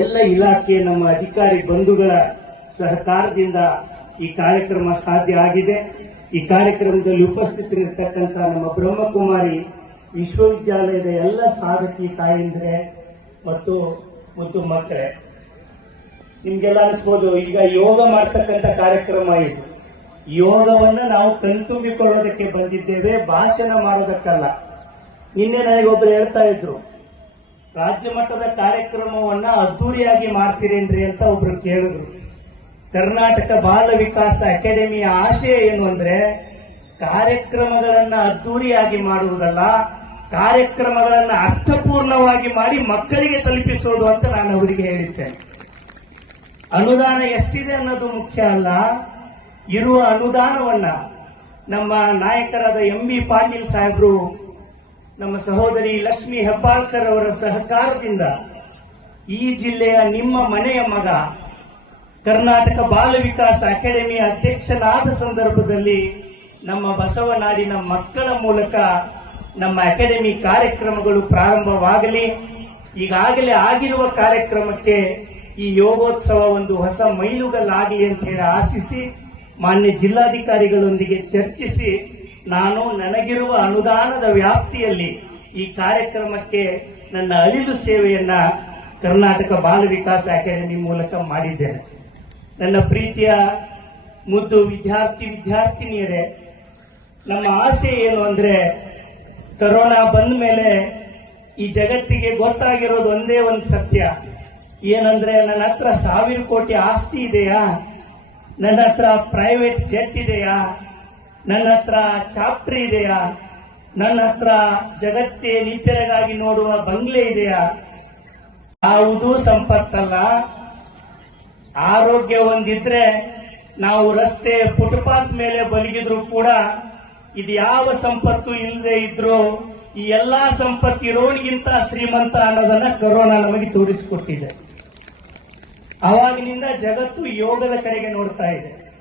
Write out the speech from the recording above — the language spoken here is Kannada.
ಎಲ್ಲ ಇಲಾಖೆ ನಮ್ಮ ಅಧಿಕಾರಿ ಬಂಧುಗಳ ಸಹಕಾರದಿಂದ ಈ ಕಾರ್ಯಕ್ರಮ ಸಾಧ್ಯ ಆಗಿದೆ. ಈ ಕಾರ್ಯಕ್ರಮದಲ್ಲಿ ಉಪಸ್ಥಿತರಿರ್ತಕ್ಕಂಥ ನಮ್ಮ ಬ್ರಹ್ಮಕುಮಾರಿ ವಿಶ್ವವಿದ್ಯಾಲಯದ ಎಲ್ಲ ಸಾಧಕಿ ತಾಯಂದ್ರೆ ಮತ್ತು ಮತ್ತು ಮಕ್ಕಳೇ, ನಿಮ್ಗೆಲ್ಲ ಅನಿಸ್ಬೋದು, ಈಗ ಯೋಗ ಮಾಡ್ತಕ್ಕಂಥ ಕಾರ್ಯಕ್ರಮ ಇದು. ಯೋಗವನ್ನ ನಾವು ಕಣ್ತುಂಬಿಕೊಳ್ಳೋದಕ್ಕೆ ಬಂದಿದ್ದೇವೆ, ಭಾಷಣ ಮಾಡೋದಕ್ಕಲ್ಲ. ನಿನ್ನೆ ನನಗೊಬ್ರು ಹೇಳ್ತಾ ಇದ್ರು ರಾಜ್ಯ ಮಟ್ಟದ ಕಾರ್ಯಕ್ರಮವನ್ನ ಅದ್ದೂರಿಯಾಗಿ ಮಾಡ್ತೀರೇನ್ರಿ ಅಂತ ಒಬ್ರು ಕೇಳಿದ್ರು. ಕರ್ನಾಟಕ ಬಾಲ ವಿಕಾಸ ಅಕಾಡೆಮಿಯ ಆಶಯ ಏನು ಅಂದ್ರೆ ಕಾರ್ಯಕ್ರಮಗಳನ್ನ ಅದ್ದೂರಿಯಾಗಿ ಮಾಡುವುದಲ್ಲ, ಕಾರ್ಯಕ್ರಮಗಳನ್ನ ಅರ್ಥಪೂರ್ಣವಾಗಿ ಮಾಡಿ ಮಕ್ಕಳಿಗೆ ತಲುಪಿಸೋದು ಅಂತ ನಾನು ಅವರಿಗೆ ಹೇಳಿದ್ದೇನೆ ಅನುದಾನ ಎಷ್ಟಿದೆ ಅನ್ನೋದು ಮುಖ್ಯ ಅಲ್ಲ, ಇರುವ ಅನುದಾನವನ್ನ ನಮ್ಮ ನಾಯಕರಾದ ಎಂ ಬಿ ಪಾಟೀಲ್ ಸಾಹೇಬರು ನಮ್ಮ ಸಹೋದರಿ ಲಕ್ಷ್ಮಿ ಹೆಬ್ಬಾಳ್ಕರ್ ಅವರ ಸಹಕಾರದಿಂದ ಈ ಜಿಲ್ಲೆಯ ನಿಮ್ಮ ಮನೆಯ ಮಗ ಕರ್ನಾಟಕ ಬಾಲ ವಿಕಾಸ ಅಕಾಡೆಮಿ ಅಧ್ಯಕ್ಷನಾದ ಸಂದರ್ಭದಲ್ಲಿ ನಮ್ಮ ಬಸವನಾಡಿನ ಮಕ್ಕಳ ಮೂಲಕ ನಮ್ಮ ಅಕಾಡೆಮಿ ಕಾರ್ಯಕ್ರಮಗಳು ಪ್ರಾರಂಭವಾಗಲಿ. ಈಗಾಗಲೇ ಆಗಿರುವ ಕಾರ್ಯಕ್ರಮಕ್ಕೆ ಈ ಯೋಗೋತ್ಸವ ಒಂದು ಹೊಸ ಮೈಲುಗಲ್ಲಾಗಲಿ ಅಂತ ಹೇಳಿ ಆಶಿಸಿ, ಮಾನ್ಯ ಜಿಲ್ಲಾಧಿಕಾರಿಗಳೊಂದಿಗೆ ಚರ್ಚಿಸಿ ನಾನು ನನಗಿರುವ ಅನುದಾನದ ವ್ಯಾಪ್ತಿಯಲ್ಲಿ ಈ ಕಾರ್ಯಕ್ರಮಕ್ಕೆ ನನ್ನ ಅಳಿಲು ಸೇವೆಯನ್ನ ಕರ್ನಾಟಕ ಬಾಲ ವಿಕಾಸ ಅಕಾಡೆಮಿ ಮೂಲಕ ಮಾಡಿದ್ದೇನೆ. ನನ್ನ ಪ್ರೀತಿಯ ಮುದ್ದು ವಿದ್ಯಾರ್ಥಿ ವಿದ್ಯಾರ್ಥಿನಿಯರೇ, ನಮ್ಮ ಆಸೆ ಏನು ಅಂದ್ರೆ ಕರೋನಾ ಬಂದ ಮೇಲೆ ಈ ಜಗತ್ತಿಗೆ ಗೊತ್ತಾಗಿರೋದು ಒಂದೇ ಒಂದು ಸತ್ಯ. ಏನಂದ್ರೆ ನನ್ನ ಹತ್ರ ಸಾವಿರ ಕೋಟಿ ಆಸ್ತಿ ಇದೆಯಾ? ನನ್ನ ಹತ್ರ ಪ್ರೈವೇಟ್ ಜೆಟ್ ಇದೆಯಾ? ನನ್ನ ಹತ್ರ ಚಾಪ್ರಿ ಇದೆಯಾ? ನನ್ನ ಹತ್ರ ಜಗತ್ತೇ ನಿತ್ಯರಗಾಗಿ ನೋಡುವ ಬಂಗ್ಲೆ ಇದೆಯಾ? ಯಾವುದೂ ಸಂಪತ್ತಲ್ಲ. ಆರೋಗ್ಯ ಒಂದಿದ್ರೆ ನಾವು ರಸ್ತೆ ಫುಟ್ಪಾತ್ ಮೇಲೆ ಬಲಗಿದ್ರು ಕೂಡ ಇದು ಯಾವ ಸಂಪತ್ತು ಇಲ್ಲದೆ ಇದ್ರು ಈ ಎಲ್ಲಾ ಸಂಪತ್ತು ಇರೋನಿಗಿಂತ ಶ್ರೀಮಂತ ಅನ್ನೋದನ್ನ ಕರೋನಾ ನಮಗೆ ತೋರಿಸಿಕೊಟ್ಟಿದೆ. ಅವಾಗಿನಿಂದ ಜಗತ್ತು ಯೋಗದ ಕಡೆಗೆ ನೋಡ್ತಾ ಇದೆ.